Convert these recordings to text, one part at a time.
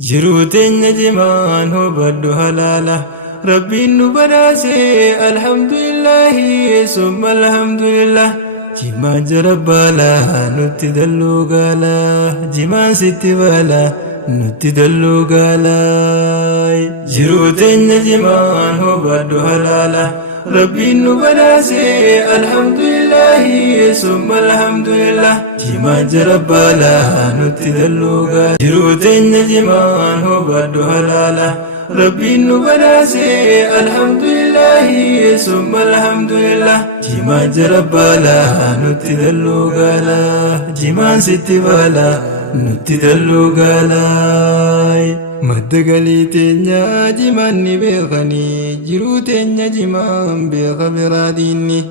جروتين نجمان هو بدو هلاله ربي نبراسي الحمد لله ثم الحمد لله جمان جربالا نتدلو قالا جمان ستبالا نتدلو قالا جروتين نجمان هو بدو هلاله ربي نبراسي الحمد لله ثم الحمد لله جمان جربالا نتدلو قالا جروتين نجمان هو بدو هلاله ربي نبراسي الحمد لله ثم الحمد لله جمان جربالا نتدلو قالا جمان ستبالا نتدلو قالا مدقلي تنيا جمان بيغني جرو تنيا جمان بيغ براديني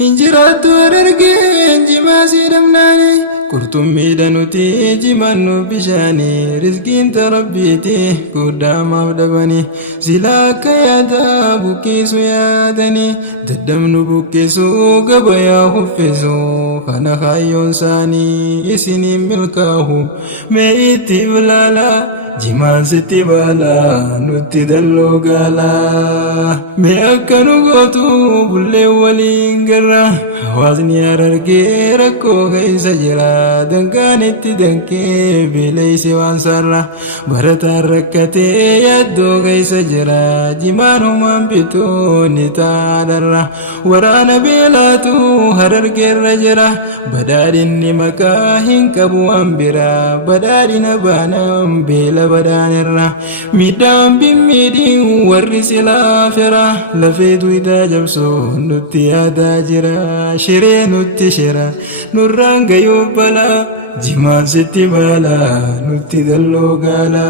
انجرات وررقين جما سيدمناني كرتم ميدانوتي جمان بشاني رزقين تربيتي قدام عبدبني زلاك يادا بكيسو يادني ددمن بكيسو قبيا خفزو خانا خايون ساني يسيني ملكاهو ميتي بلالا جمان ستبالا نتدلو قالا ميأكنو قوتو بلي ولين قرا حوازني أررقي ركو غيس جرا دنكانت دنكي بليس وانسرا برتا ركتي يدو غيس جرا جمانو من بيتو نتادرا ورانا بيلاتو هررقي الرجرا بدارني مكاهن كبو أمبرا بدارنا بانام بيلا بدانرا ميدام بميدين ورس الآخرة لفيدو إذا جبسو نتي آدا جرا شري نتي شرا نران قيوبلا جمان ستي بالا نتي دلو قالا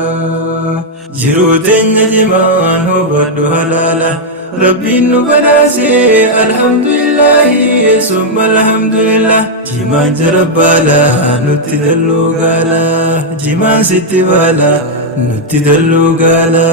جروتين جمان هو بدو هلالا ربي نبراسي الحمد لله ثم الحمد لله جمان جربالا نتدلو قالا جمان ستبالا نتدلو قالا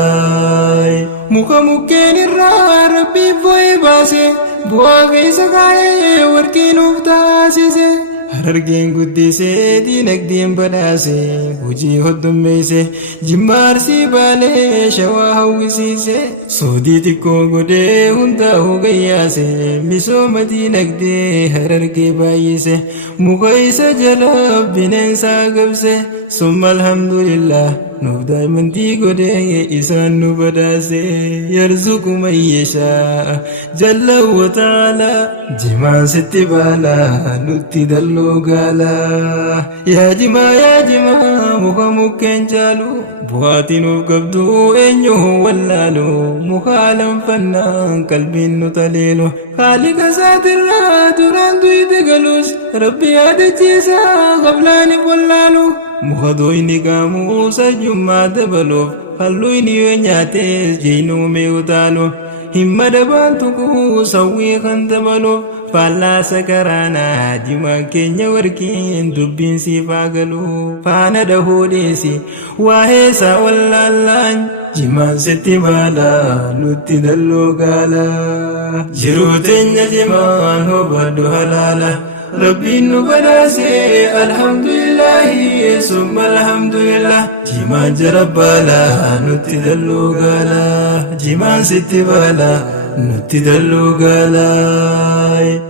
مكين الرا ربي بوي باسي بواقي سقاي وركين افتاسيسي هررقين قديسي دينك دين بداسي وجي هدم بيسي جمارسي بالي شواه وسيسي سودي تكو قدي هنده قياسي مسو مدينك دي هررقي بايسي مقايس جلب بننسى قبسي ثم الحمد لله نفدا من دي قدي إسان نبداسي يرزق من يشاء جل وتعالى جما ستبالا نتدلو قالا يا جما مكين جالو بواتنو قبدو إنيو ولالو مخالم فنان قلبي نتليلو خالق سات الله دوران دويدقلوش ربي عدجيسا قبلاني بولالو مخدويني قامو سجمع دبلوف خلويني ونياتيس جينو ميوتالو همة دبانتكو سوي خندبلوف فالا سكرانا جما كينيا وركين دبين سيفاقلو فانا دهوديسي واهيسا واللالان جما ستبالا نتدلو قالا جروتين جمان هو بدو هلالا ربي نبراسي الحمد لله ثم الحمد لله جمان جربالا نتدلو قالا جمان ستبالا نتدلو قالا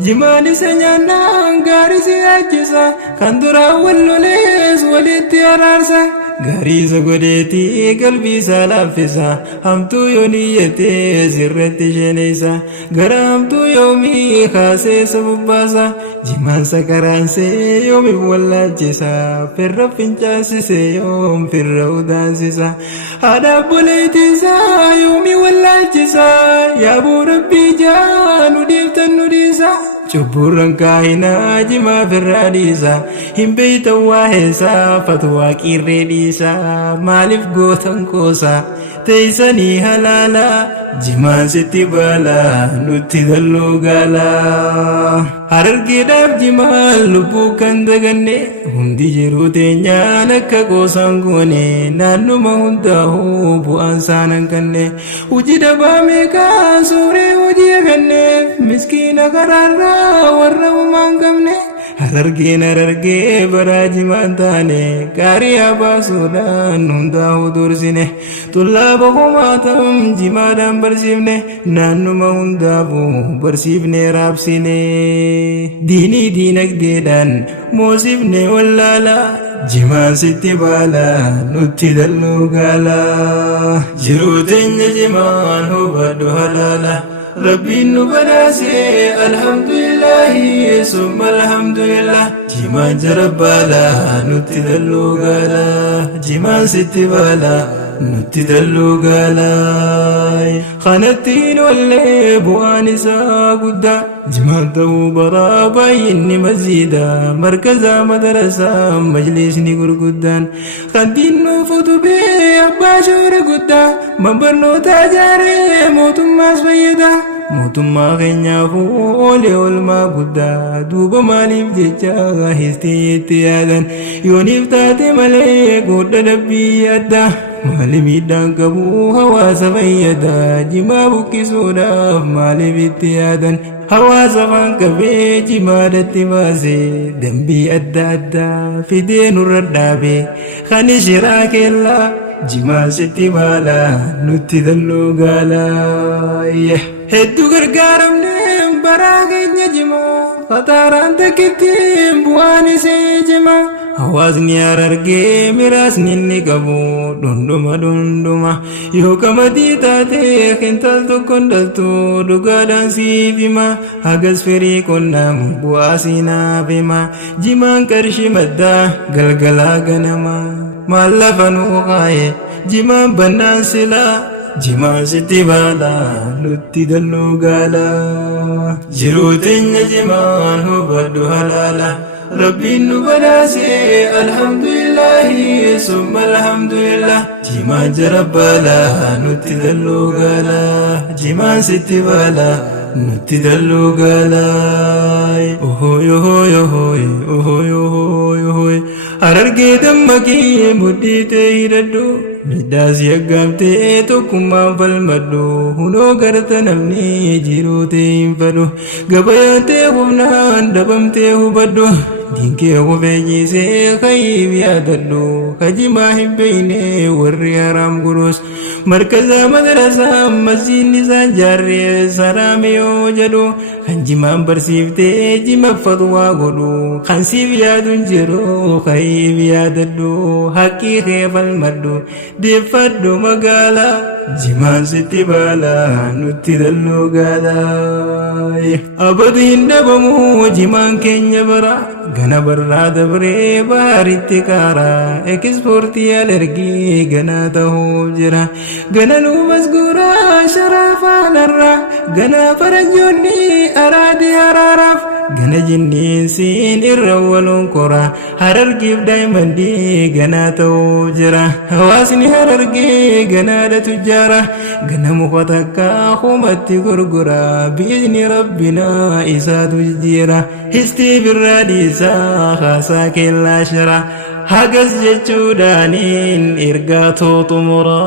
جمان سنانا غارسي أجسا كندرا واللوليس ولدتي أرارسا غاريز غديتي قلبي سالافسا همتو يونيتي زرتي جنيسا غرامتو يومي خاسي سبباسا جمان سكرانسي يومي بولاجسا فرر فنجاسسي يوم فرر وداسسا هذا بوليتسا يومي ولاجسا يا ابو ربي جانو ديفتن نديسا Cuburan kaina jima ferradisa himbeita wahesa fatwa kiredisa malif gotan kosa teisani halala jima sitibala nutidallu gala hargidab jima lubu kandaganne hundi jiru tenya nakka kosangone nanu mahundahu bu ansanan kanne ujida bame ka sure ujiya kanne miskina kararra warra umangamne harargee baraaji maantaane gaarii abaasuudhaan hundaa'u dursine tullaaba kumaatam jimaadhaan barsiifne naannuma hundaafuu barsiifne raabsine diinii diinagdeedhaan moosifne wallaala jimaan sitti baala nutti dalluu gaala jiruu teenya jimaan hubadhu halaala rabbiin nu badhaase alhamdulillahi summa alhamdulillah jimaan jarabbaala nutti dalluu gaala jimaan sitti baala nutti dalluu gaala kanattiin wallee bu'aan isaa guddaa jimaan ta'uu baraa baay'inni masjiida markaza madarasaa majlisni gurguddaan kantiin nuuf utubee abbaa shoora guddaa manbarnoota ijaaree mootummaas fayyada mootummaa keenyaafuu oolee olmaa guddaa duuba maaliif jecha histii itti yaadan yooniif taate malee godha dabbii adda maali miidhaan qabu hawaasa fayyada jimaa buqqisuudhaaf maaliif itti yaadan hawaasa faan qabee jimaadatti baase dambii adda addaa fidee nurra dhaabe kan shiraa keellaa jimaa sitti baala nutti dalluu gaala hedduu gargaaramne baraa keenya jimaa fataaraan takkittiin bu'aan isee jimaa hawaasni harargee miraasni inni qabu dhundhuma yoo qamadii taate kintal tokkon dhaltu dhugaadhaan siif hima hagas firii qonnaan bu'aa siinaaf hima jimaan qarshii maddaa galgalaa ganama maal lafa nuu kaaye jimaan bannaan silaa jimaan sitti baala nutti dalluu gaala jiruu teenya jimaan hubadhu halaala rabbiin nu badhaase alhamdulillahi summa alhamdulillah jimaan jarabbaala nutti dalluu gaala jimaan sitti baala nutti dalluu gaala ohooy ohooy ohooy ohooy ohooy ohooy harargee dammaqii mudhiitee hidhadhu midhaas yaggaamtee tokkummaan falmadhu hunoo garta namni jiruutee hin fadhu gabayaatee humnaan dhabamtee hubadhu diinkee hufeenyisee kayiif yaadadhu kajimaa hin beeyne warri haraam gurus markaza madarasaa masjiidni isaan jaarree salaame yoo jedhu kan jimaan barsiiftee jima fatwaa godhu kan siif yaadun jiru kayiif yaadadhu haqqii kee falmadhu deeffadhu magaala jimaan sitti baala nutti dalluu gaala abadii hin dhabamu jimaan keenya bara gana barraa dabree baaritti kaara ekispoortii alergii gana ta'uuf jira gana nuumas guuraa sharaafaanarra gana faranjoonni araadii haraaraaf gana jinniinsiin irra waloon kora harargiif daa'imandii gana ta'uuf jira hawaasni harargee ganaadha tujjaara gana muka takka humatti gurgura biizni rabbinaa isaatu jijjiira histii birraa dhiisaa haasaa keellaa shara hagas jechuudhaaniin ergaa xumura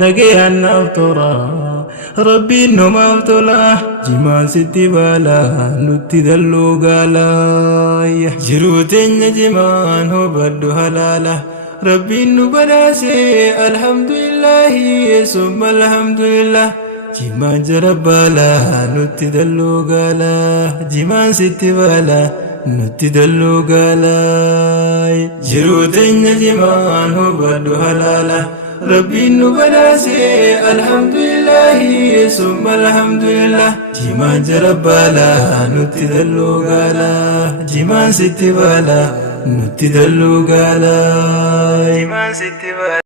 nagayaan naaf tora rabbiin numaaf tola jimaan sitti baala nutti dalluu gaala jiruu teenya jimaan hubadhu halaala rabbiin nu badhaase alhamdulillahi summa alhamdulillah jimaan jarabbaala nutti dalluu gaala jimaan sitti baala nutti dalluu gaala jiruu teenya jimaan hubadhu halaala rabbiin nu badhaase alhamdulillahi summa alhamdulillah jimaan jarabbaala nutti dalluu gaala jimaan sitti baala nutti dalluu gaala jimaan sitti baala